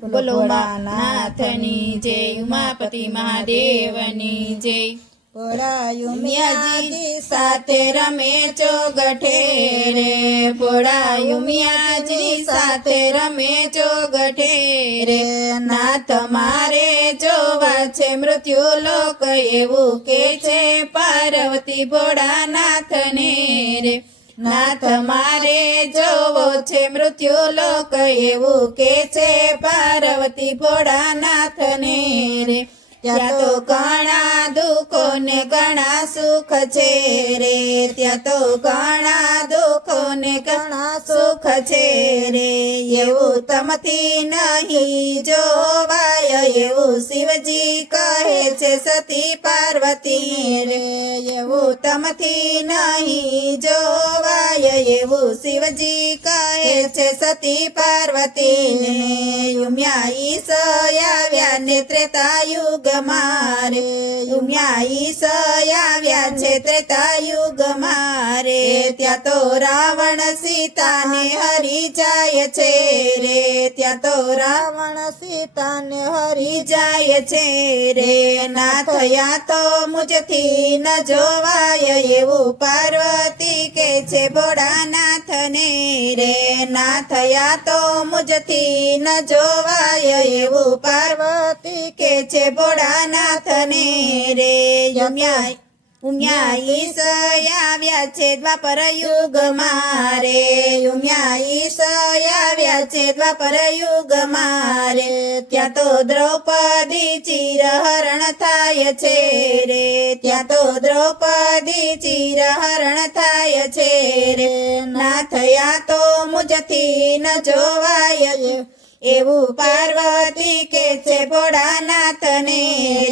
બોલો ભોળાનાથની જય, ઉમાપતિ મહાદેવની જય। ભોળા ઉમિયાજી સાથે રમે ચોગઠે રે, ભોળા ઉમિયાજી સાથે રમે ચોગઠે રે। નાથ મારે જોવા છે મૃત્યુ લોક, એવું કે છે પાર્વતી ભોળાનાથને રે। નાથ મારે જોવો છે મૃત્યુ લોક, એવું કે છે પાર્વતી ભોળાનાથને રે। ત્યાં તો ઘણા દુઃખો ને ઘણા સુખ છે રે, ત્યાં તો ઘણા દુઃખો ને ઘણા સુખ છે રે। એવું તમથી નહીં જોવાય, એવું શિવજી કહે છે સતી પાર્વતી રે। એવું તમથી નહીં જોવાય, એવું શિવજી કહે છે સતી પાર્વતી ને। ઉમિયા ઈશ આવ્યા ને ત્રેતાયુગ મારે, ઉમિયા ઈશ આવ્યા છે ત્રેતાયુગ મારે। ત્યાં તો રાવણ સીતાને હરી જાય છે રે, ત્યાં તો રાવણ સીતાને હરી જાય છે રે। ના થયા તો મુજથી ન જોવાય, એવું પાર્વતી કે છે ભોળાનાથને રે। ના થયા તો મુજથી ન જોવાય, એવું પાર્વતી કે છે ભોળાનાથને રે। ઉમિયા ઈશ આવ્યા છે દ્વાપર યુગ મારે, ઉમિયા ઈશ આવ્યા છે દ્વાપર યુગ મારે। ત્યાં તો દ્રૌપદી ચિરહરણ થાય છે રે, ત્યાં તો દ્રૌપદી ચિરહરણ થાય છે રે। ના થયા તો મુજથી ન જોવાય, એવું પાર્વતી કે છે ભોળાનાથને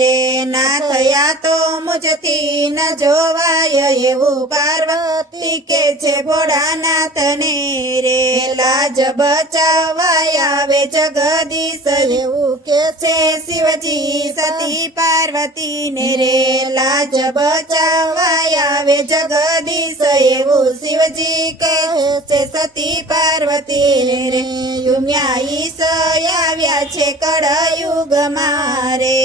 રે। ના થયા તો મુજથી ન જોવાય, એવું પાર્વતી કે છે ભોળાનાથને રે। લાજ બચાવવા આવે જગદીશ, એવું કે છે શિવજી સતી પાર્વતીને રે। લાજ બચાવવા આવે જગદીશ, એવું શિવજી કહે છે સતી પાર્વતીને રે। ઉમિયા ઈશ આવ્યા છે કળયુગ મારે,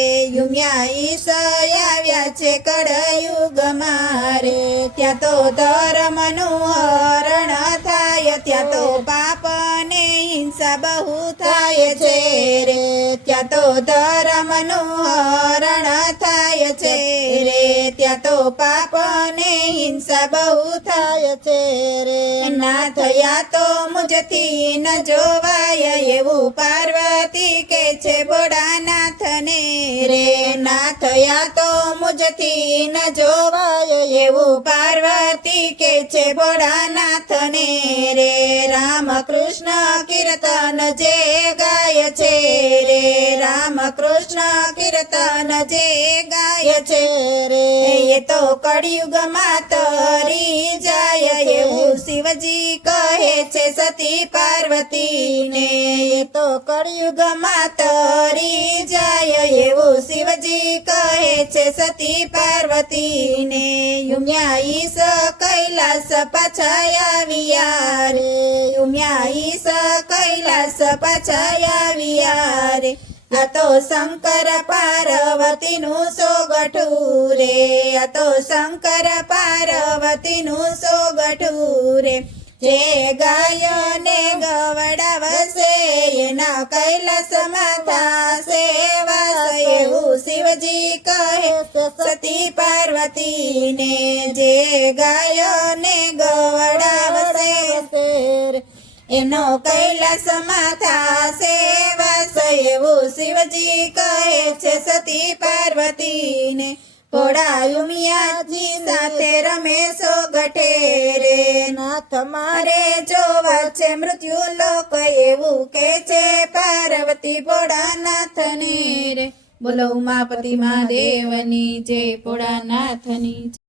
ઉમિયા ઈશ આવ્યા છે કળયુગ મારે। ત્યાં તો ધર્મનું હરણ થાય, ત્યાં તો પાપ ને હિંસા બહુ થાય છે રે। ત્યાં તો ધર્મનું હરણ થાય છે રે, ત્યાં તો પાપ ને હિંસા બહુ થાય છે રે। ના થયા તો મુજથી ન જોવાય, એવું પાર્વતી કે છે ભોળાનાથને રે। ના થયા તો મુજથી ન જોવાય, એવું પાર્વતી કે છે ભોળાનાથને રે। રામ કૃષ્ણ કીર્તન જે ગાય છે રે, રામ કૃષ્ણ કીર્તન જે ગાય છે રે। એ તો કળિયુગમાં તરી જાય, એવું શિવજી કહે છે સતી પાર્વતીને। એ તો કળિયુગમાં તરી જાય, એવું શિવજી કહે છે સતી પાર્વતીને। ઉમિયા ઈશ કૈલાસ પાછા આવ્યા રે, ઉમિયા ઈશ કૈલાસ પાછા આવ્યા રે। આ તો શંકર પાર્વતીનું સોગઠું રે, આ તો શંકર પાર્વતીનું સોગઠું રે। જે ગાયોને ગવડાવશે, એના કૈલાસમાં થાશે વાસ, એવું શિવજી કહે સતી પાર્વતીને। જે ગાયોને ગવડાવશે, એનો કૈલાસમાં થાશે વાસ, એવું શિવજી કહે છે સતી પાર્વતીને। ભોળા ઉમિયાજી સાથે રમે સોગઠે રે, નાથ મારે જોવા છે મૃત્યુ લોક, એવું કે છે પાર્વતી ભોળાનાથને રે। બોલો ઉમાપતિ મહાદેવની જય, ભોળાનાથની જય।